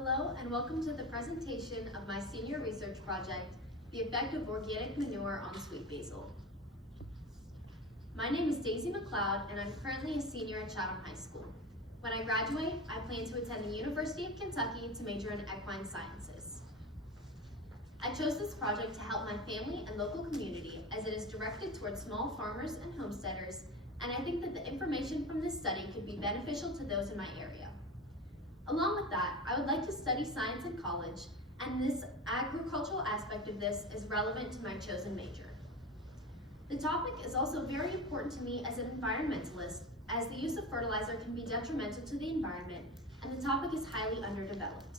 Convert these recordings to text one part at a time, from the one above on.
Hello and welcome to the presentation of my senior research project, The Effect of Organic Manure on Sweet Basil. My name is Daisy McLeod and I'm currently a senior at Chatham High School. When I graduate, I plan to attend the University of Kentucky to major in equine sciences. I chose this project to help my family and local community as it is directed towards small farmers and homesteaders, and I think that the information from this study could be beneficial to those in my area. Along with that, I would like to study science in college, and this agricultural aspect of this is relevant to my chosen major. The topic is also very important to me as an environmentalist, as the use of fertilizer can be detrimental to the environment, and the topic is highly underdeveloped.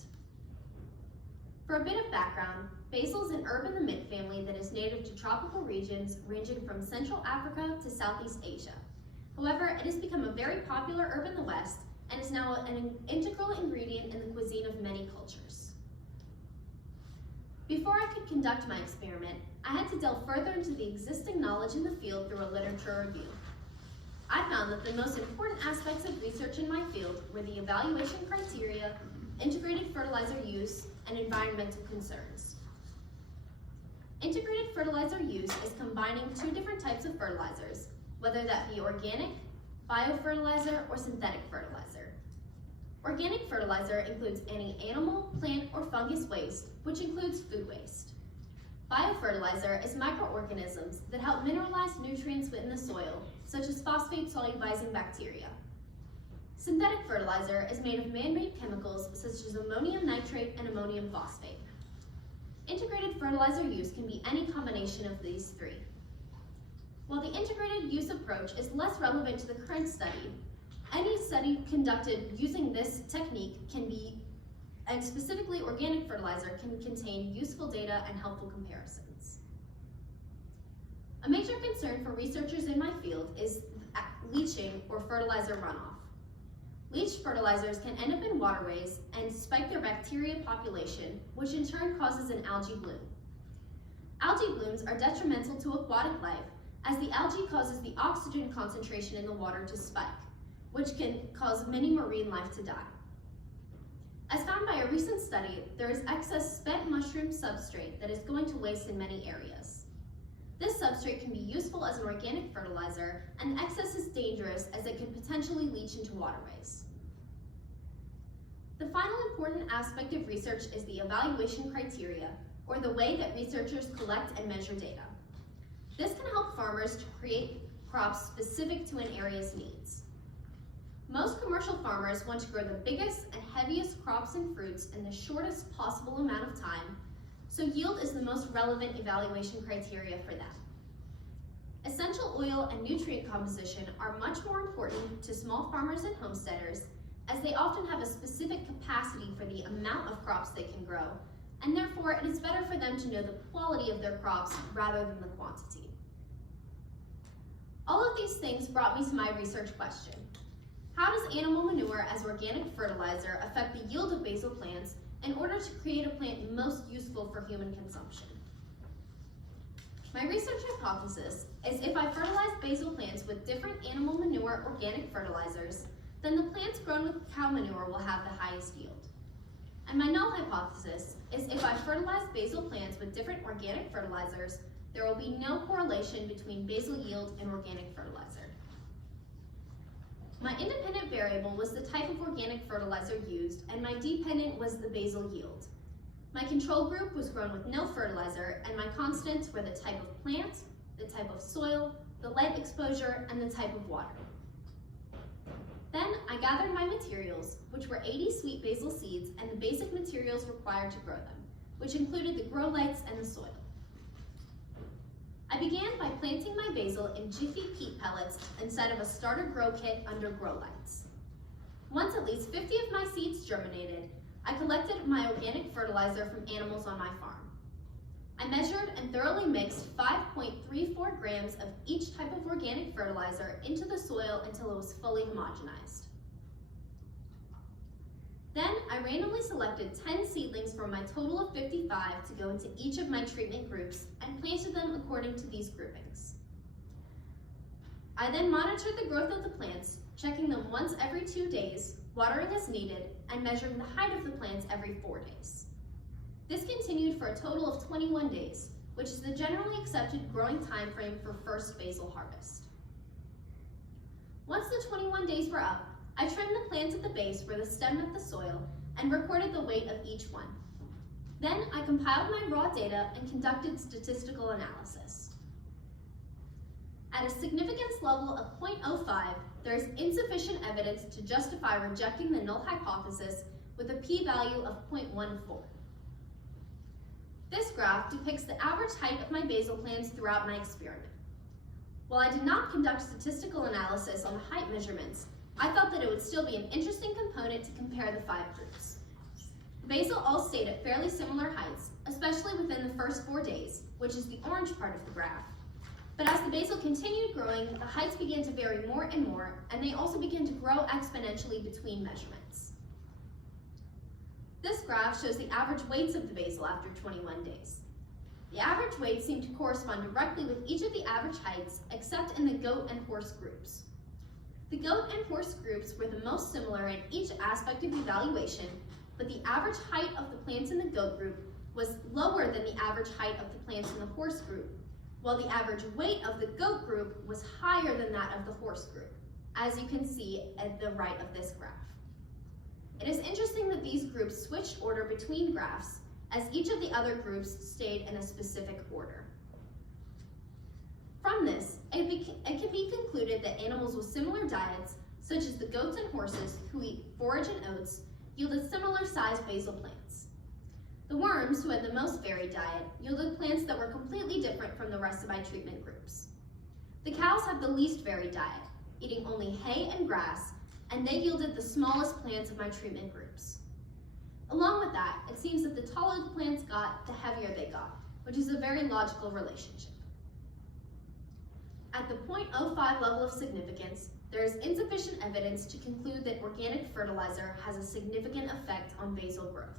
For a bit of background, basil is an herb in the mint family that is native to tropical regions ranging from Central Africa to Southeast Asia. However, it has become a very popular herb in the West, and is now an integral ingredient in the cuisine of many cultures. Before I could conduct my experiment, I had to delve further into the existing knowledge in the field through a literature review. I found that the most important aspects of research in my field were the evaluation criteria, integrated fertilizer use, and environmental concerns. Integrated fertilizer use is combining two different types of fertilizers, whether that be organic, biofertilizer, or synthetic fertilizer. Organic fertilizer includes any animal, plant, or fungus waste, which includes food waste. Biofertilizer is microorganisms that help mineralize nutrients within the soil, such as phosphate-solubilizing bacteria. Synthetic fertilizer is made of man-made chemicals such as ammonium nitrate and ammonium phosphate. Integrated fertilizer use can be any combination of these three. While the integrated use approach is less relevant to the current study, any study conducted using this technique and specifically organic fertilizer, can contain useful data and helpful comparisons. A major concern for researchers in my field is leaching or fertilizer runoff. Leached fertilizers can end up in waterways and spike their bacteria population, which in turn causes an algae bloom. Algae blooms are detrimental to aquatic life, as the algae causes the oxygen concentration in the water to spike, which can cause many marine life to die. As found by a recent study, there is excess spent mushroom substrate that is going to waste in many areas. This substrate can be useful as an organic fertilizer, and the excess is dangerous as it can potentially leach into waterways. The final important aspect of research is the evaluation criteria, or the way that researchers collect and measure data. This can help farmers to create crops specific to an area's needs. Most commercial farmers want to grow the biggest and heaviest crops and fruits in the shortest possible amount of time, so yield is the most relevant evaluation criteria for them. Essential oil and nutrient composition are much more important to small farmers and homesteaders, as they often have a specific capacity for the amount of crops they can grow, and therefore it is better for them to know the quality of their crops rather than the quantity. All of these things brought me to my research question. How does animal manure as organic fertilizer affect the yield of basil plants in order to create a plant most useful for human consumption? My research hypothesis is if I fertilize basil plants with different animal manure organic fertilizers, then the plants grown with cow manure will have the highest yield. And my null hypothesis is if I fertilize basil plants with different organic fertilizers, there will be no correlation between basil yield and organic fertilizer. My independent variable was the type of organic fertilizer used, and my dependent was the basil yield. My control group was grown with no fertilizer, and my constants were the type of plant, the type of soil, the light exposure, and the type of water. Then I gathered my materials, which were 80 sweet basil seeds and the basic materials required to grow them, which included the grow lights and the soil. I began by planting my basil in Jiffy peat pellets instead of a starter grow kit under grow lights. Once at least 50 of my seeds germinated, I collected my organic fertilizer from animals on my farm. I measured and thoroughly mixed 5.34 grams of each type of organic fertilizer into the soil until it was fully homogenized. Then I randomly selected 10 seedlings from my total of 55 to go into each of my treatment groups and planted them according to these groupings. I then monitored the growth of the plants, checking them once every 2 days, watering as needed, and measuring the height of the plants every 4 days. This continued for a total of 21 days, which is the generally accepted growing time frame for first basil harvest. Once the 21 days were up, I trimmed the plants at the base where the stem met the soil and recorded the weight of each one. Then I compiled my raw data and conducted statistical analysis. At a significance level of 0.05, there is insufficient evidence to justify rejecting the null hypothesis with a p-value of 0.14. This graph depicts the average height of my basil plants throughout my experiment. While I did not conduct statistical analysis on the height measurements, I felt that it would still be an interesting component to compare the 5 groups. The basil all stayed at fairly similar heights, especially within the first 4 days, which is the orange part of the graph. But as the basil continued growing, the heights began to vary more and more, and they also began to grow exponentially between measurements. This graph shows the average weights of the basil after 21 days. The average weights seem to correspond directly with each of the average heights, except in the goat and horse groups. The goat and horse groups were the most similar in each aspect of evaluation, but the average height of the plants in the goat group was lower than the average height of the plants in the horse group, while the average weight of the goat group was higher than that of the horse group, as you can see at the right of this graph. It is interesting that these groups switched order between graphs, as each of the other groups stayed in a specific order. From this, it can be concluded that animals with similar diets, such as the goats and horses who eat forage and oats, yielded similar-sized basil plants. The worms, who had the most varied diet, yielded plants that were completely different from the rest of my treatment groups. The cows had the least varied diet, eating only hay and grass, and they yielded the smallest plants of my treatment groups. Along with that, it seems that the taller the plants got, the heavier they got, which is a very logical relationship. At the 0.05 level of significance, there is insufficient evidence to conclude that organic fertilizer has a significant effect on basil growth.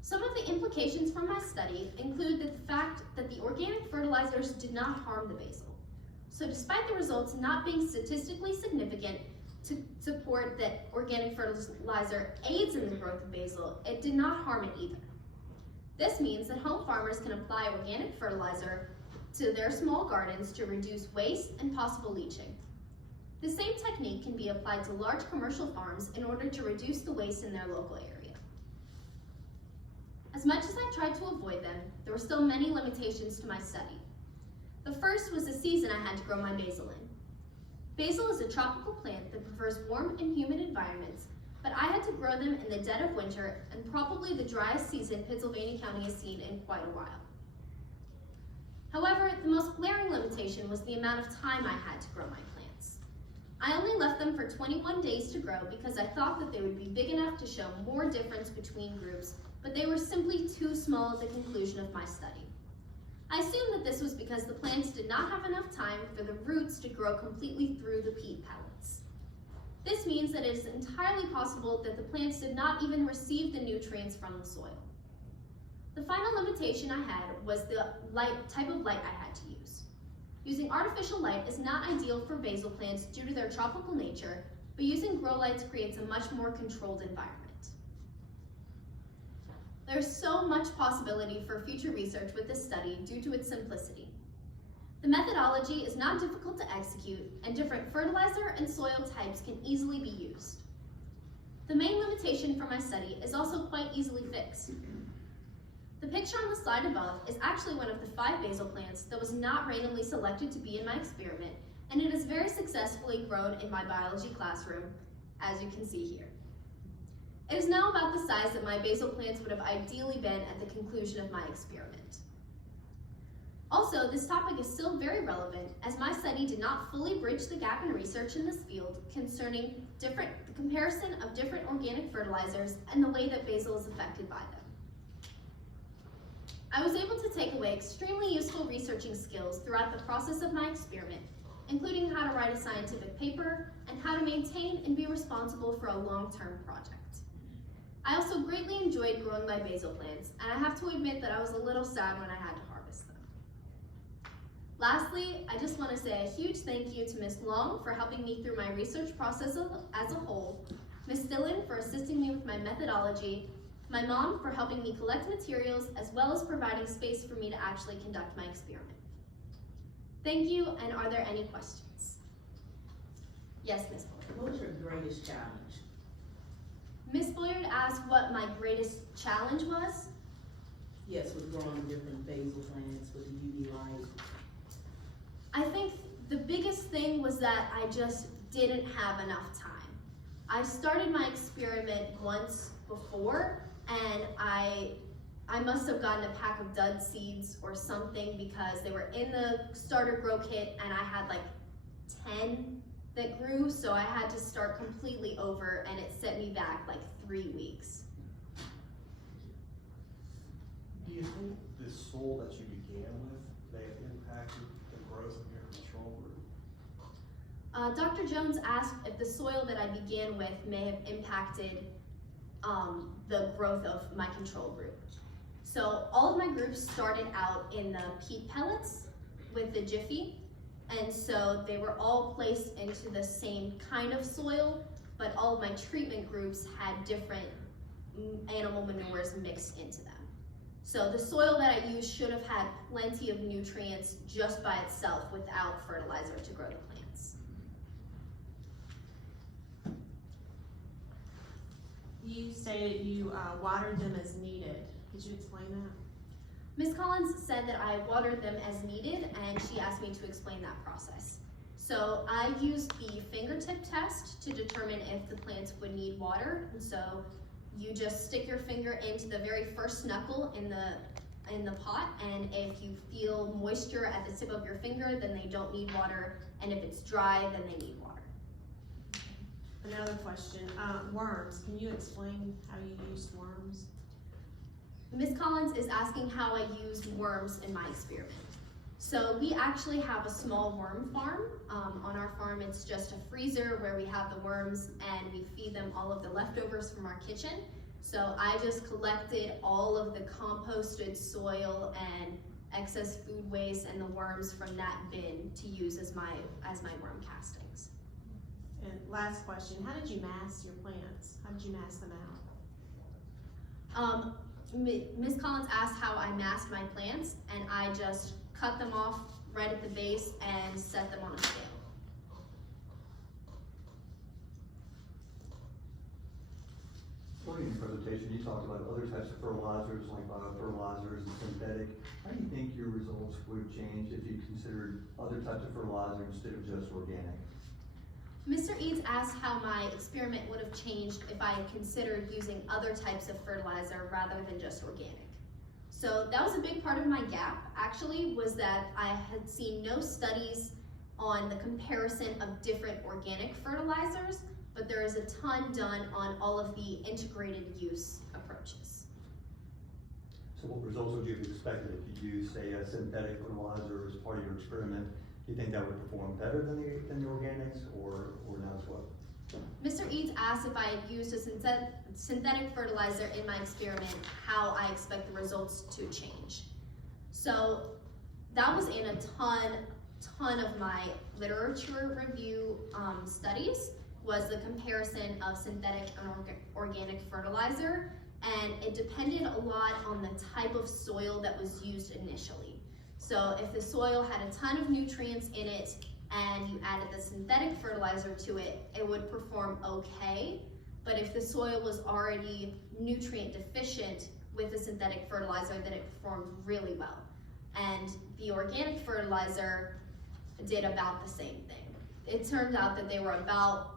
Some of the implications from my study include the fact that the organic fertilizers did not harm the basil. So despite the results not being statistically significant to support that organic fertilizer aids in the growth of basil, it did not harm it either. This means that home farmers can apply organic fertilizer to their small gardens to reduce waste and possible leaching. The same technique can be applied to large commercial farms in order to reduce the waste in their local area. As much as I tried to avoid them, there were still many limitations to my study. The first was the season I had to grow my basil in. Basil is a tropical plant that prefers warm and humid environments, but I had to grow them in the dead of winter and probably the driest season Pennsylvania County has seen in quite a while. However, the most glaring limitation was the amount of time I had to grow my plants. I only left them for 21 days to grow because I thought that they would be big enough to show more difference between groups, but they were simply too small at the conclusion of my study. I assumed that this was because the plants did not have enough time for the roots to grow completely through the peat pellets. This means that it is entirely possible that the plants did not even receive the nutrients from the soil. The final limitation I had was the type of light I had to use. Using artificial light is not ideal for basil plants due to their tropical nature, but using grow lights creates a much more controlled environment. There is so much possibility for future research with this study due to its simplicity. The methodology is not difficult to execute, and different fertilizer and soil types can easily be used. The main limitation for my study is also quite easily fixed. The picture on the slide above is actually one of the 5 basil plants that was not randomly selected to be in my experiment, and it is very successfully grown in my biology classroom, as you can see here. It is now about the size that my basil plants would have ideally been at the conclusion of my experiment. Also, this topic is still very relevant as my study did not fully bridge the gap in research in this field concerning the comparison of different organic fertilizers and the way that basil is affected by them. I was able to take away extremely useful researching skills throughout the process of my experiment, including how to write a scientific paper and how to maintain and be responsible for a long-term project. I also greatly enjoyed growing my basil plants, and I have to admit that I was a little sad when I had to harvest them. Lastly, I just want to say a huge thank you to Ms. Long for helping me through my research process as a whole, Ms. Dillon for assisting me with my methodology, my mom for helping me collect materials, as well as providing space for me to actually conduct my experiment. Thank you, and are there any questions? Yes, Ms. Boyd. What was your greatest challenge? Ms. Boyd asked what my greatest challenge was. Yes, with growing different basil plants with the UV light. I think the biggest thing was that I just didn't have enough time. I started my experiment once before, and I must have gotten a pack of dud seeds or something because they were in the starter grow kit, and I had like 10 that grew, so I had to start completely over, and it set me back like 3 weeks. Do you think the soil that you began with may have impacted the growth of your control group? Dr. Jones asked if the soil that I began with may have impacted the growth of my control group. So all of my groups started out in the peat pellets with the Jiffy, and so they were all placed into the same kind of soil, but all of my treatment groups had different animal manures mixed into them. So the soil that I used should have had plenty of nutrients just by itself without fertilizer to grow the plants. You stated you watered them as needed. Could you explain that? Ms. Collins said that I watered them as needed, and she asked me to explain that process. So I used the fingertip test to determine if the plants would need water. And so you just stick your finger into the very first knuckle in the pot, and if you feel moisture at the tip of your finger, then they don't need water, and if it's dry, then they need water. Another question, worms. Can you explain how you used worms? Ms. Collins is asking how I used worms in my experiment. So we actually have a small worm farm. On our farm, it's just a freezer where we have the worms and we feed them all of the leftovers from our kitchen. So I just collected all of the composted soil and excess food waste and the worms from that bin to use as my worm castings. And last question, how did you mask your plants? How did you mask them out? Ms. Collins asked how I masked my plants, and I just cut them off right at the base and set them on a scale. Earlier in the presentation, you talked about other types of fertilizers like biofertilizers and synthetic. How do you think your results would have changed if you considered other types of fertilizer instead of just organic? Mr. Eads asked how my experiment would have changed if I had considered using other types of fertilizer rather than just organic. So that was a big part of my gap, actually, was that I had seen no studies on the comparison of different organic fertilizers, but there is a ton done on all of the integrated use approaches. So what results would you have expected if you used, say, a synthetic fertilizer as part of your experiment? Do you think that would perform better than the organics, or not as well? Mr. Eads asked if I had used a synthetic fertilizer in my experiment, how I expect the results to change. So that was in a ton of my literature review studies, was the comparison of synthetic and organic fertilizer, and it depended a lot on the type of soil that was used initially. So if the soil had a ton of nutrients in it and you added the synthetic fertilizer to it, it would perform okay. But if the soil was already nutrient deficient with the synthetic fertilizer, then it performed really well. And the organic fertilizer did about the same thing. It turned out that they were about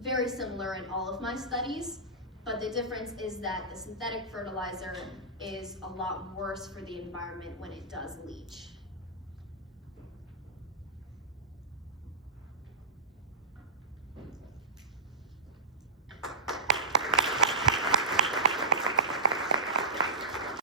very similar in all of my studies, but the difference is that the synthetic fertilizer is a lot worse for the environment when it does leach.